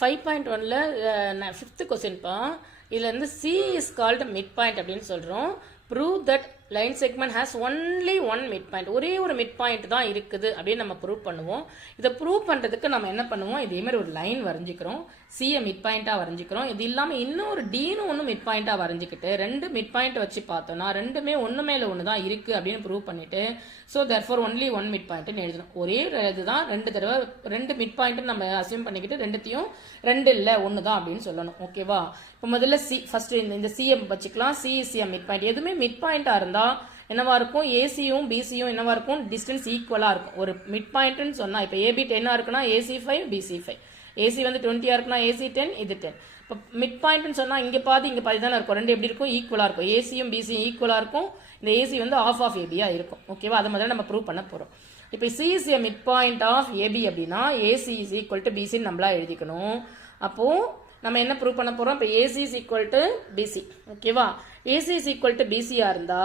5.1ல 5th கொஸ்டின்ப்பா. இதுல இருந்து C is called midpoint அப்படின்னு சொல்றோம். Prove that line segment has only one midpoint. ஒரே ஒரு midpoint தான் இருக்குது அப்படின்னு நம்ம ப்ரூவ் பண்ணுவோம். இதை ப்ரூவ் பண்றதுக்கு நம்ம என்ன பண்ணுவோம், இதே மாதிரி ஒரு லைன் வரைஞ்சிக்கிறோம். C மிட்பாயிண்டா வரைஞ்சிக்கிறோம். இது இல்லாம இன்னொரு Dன்னு ஒன்று மிட்பாயிண்டா வரைஞ்சிக்கிட்டு ரெண்டு மிட்பாயிண்ட் வச்சு பார்த்தோம்னா ரெண்டுமே ஒன்று மேல ஒன்று தான் இருக்கு அப்படின்னு ப்ரூவ் பண்ணிட்டு so therefore only one midpoint எழுதணும். ஒரே இதுதான் ரெண்டு தடவை ரெண்டு மிட்பாயிண்ட் நம்ம அசியூம் பண்ணிக்கிட்டு ரெண்டுத்தையும் ரெண்டு இல்லை ஒன்று தான் அப்படின்னு சொல்லணும். ஓகேவா? இப்போ முதல்ல ஃபர்ஸ்ட் இந்த சிஎம் வச்சுக்கலாம். சிஎம் மிட்பாயிண்ட் எதுவுமே மிட்பாயிண்டா இருந்தா என்னவா இருக்கும், ஏசியும் பிசியும் என்னவா இருக்கும், டிஸ்டன்ஸ் ஈக்குவலா இருக்கும். ஒரு மிட் பாயிண்ட்னு சொன்னா இப்போ ஏபி 10 இருக்குன்னா ஏசி 5 பிசி 5, ஏசி வந்து 20 இருக்குன்னா ஏசி 10 இது 10. இப்போ மிட் பாயிண்ட்னு சொன்னா இங்க பாதி தானே இருக்கும், ரெண்டு எப்படி இருக்கும், ஈக்குவலா இருக்கும். ஏசியும் பிசியும் ஈக்குவலா இருக்கும். இந்த ஏசி வந்து ஆஃப் ஏபியா இருக்கும். ஓகேவா? அதை முதல்ல நம்ம ப்ரூவ் பண்ண போறோம். இப்போ C is a mid point of AB அப்படின்னா ஏசி இஸ் ஈக்குவல் டு பிசின்னு நம்மளா எழுதிக்கணும். அப்போ நம்ம என்ன ப்ரூவ் பண்ண போறோம், இப்போ AC is equal to BC. ஓகேவா? ஏசி இஸ் ஈக்குவல் டு பிசியா இருந்தா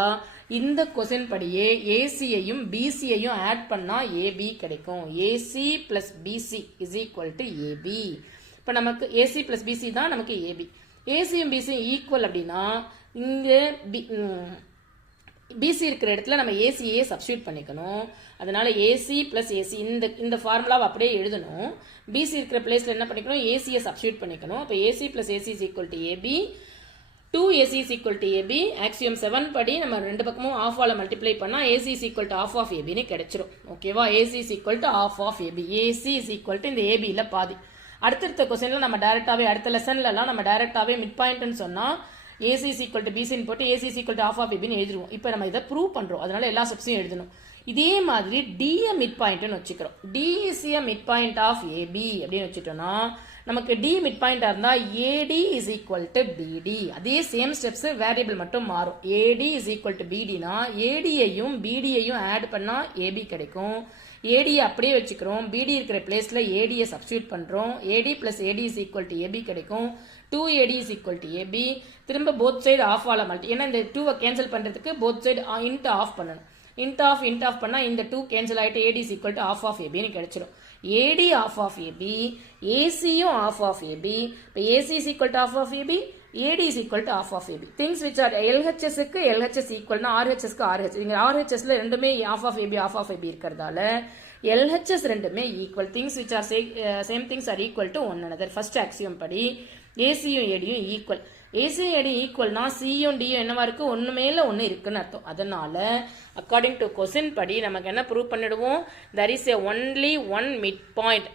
இந்த கொஸ்டின் படியே ஏசியையும் பிசியையும் ஆட் பண்ணா ஏபி கிடைக்கும். AC plus BC is equal to AB. இப்போ நமக்கு ஏசி பிளஸ் பிசி தான் நமக்கு ஏபி. ஏசியும் பிசியும் ஈக்குவல் அப்படின்னா இங்க பிசி இருக்கிற இடத்துல நம்ம ஏசியே சப்ஸ்டியூட் பண்ணிக்கணும். அதனால ஏசி பிளஸ் ஏசி இந்த ஃபார்முலாவை அப்படியே எழுதணும். பிசி இருக்கிற பிளேஸ்ல என்ன பண்ணிக்கணும், ஏசியை சப்ஸ்டியூட் பண்ணிக்கணும். அப்போ AC plus AC is equal to AB. 2AC is equal to AB. Axiom 7 படி நம்ம ரெண்டு பக்கமும் ஆஃப் ஆல மல்டிப்ளை பண்ணா AC is equal to half of AB னு கிடைச்சிரும். ஓகேவா? AC is equal to half of AB. AC is equal to இந்த AB ல பாதி. அடுத்த क्वेश्चनல நம்ம டைரக்டாவே அடுத்த லெசன்லலாம் நம்ம டைரக்டாவே மிட் பாயிண்ட்னு சொன்னா AC is equal to BC னு போட்டு AC is equal to half of AB னு எழுதிருவோம். இப்போ நம்ம இத ப்ரூவ் பண்றோம். அதனால எல்லா ஸ்டெப்ஸையும் எழுதணும். இதே மாதிரி D மிட் பாயிண்ட்னு வச்சுக்கிறோம். D is a midpoint of AB அப்படினு வச்சிட்டோம்னா நமக்கு D மிட் பாயிண்டா இருந்தா AD is equal to BD. அதே சேம் ஸ்டெப்ஸ் வேரியபிள் மட்டும் மாறும். AD is equal to BD னா AD யையும் BD யையும் ஆட் பண்ணா AB கிடைக்கும். AD அப்படியே வச்சுக்கிறோம். BD இருக்கிற பிளேஸ்ல AD யை சப்ஸ்டிட்யூட் பண்றோம். AD plus AD is equal to AB கிடைக்கும். 2AD is equal to AB. திரும்ப போத் சைடு ஆஃப் ஆல மல்டி, ஏன்னா இந்த 2 கேன்சல் பண்றதுக்கு போத் சைடு இன்ட் ஆஃப் பண்ணணும். இன்ட் ஆஃப் பண்ணா இந்த 2 கேன்சல் ஆயிட்டு AD is equal to half of AB னு கிடைச்சிரும். AD half of AB, AC யும் half of AB. இப்போ AC is equal to half of AB, AD is equal to half of AB. Things which are LHS க்கு LHS equal னா RHS க்கு RH. இங்க RHS ல ரெண்டுமே half of AB இருக்கிறதால LHS ரெண்டுமே equal. Things which are same things are equal to one another. First axiom படி AC யும் AD யும் equal. AC AD ஈக்குவல்னா சியும் டியும் என்னவா இருக்கு, ஒன்று மேல ஒன்று இருக்குன்னு அர்த்தம். அதனால அக்கார்டிங் டு கொஸ்டின் படி நமக்கு என்ன ப்ரூவ் பண்ணிடுவோம், there is a only one midpoint.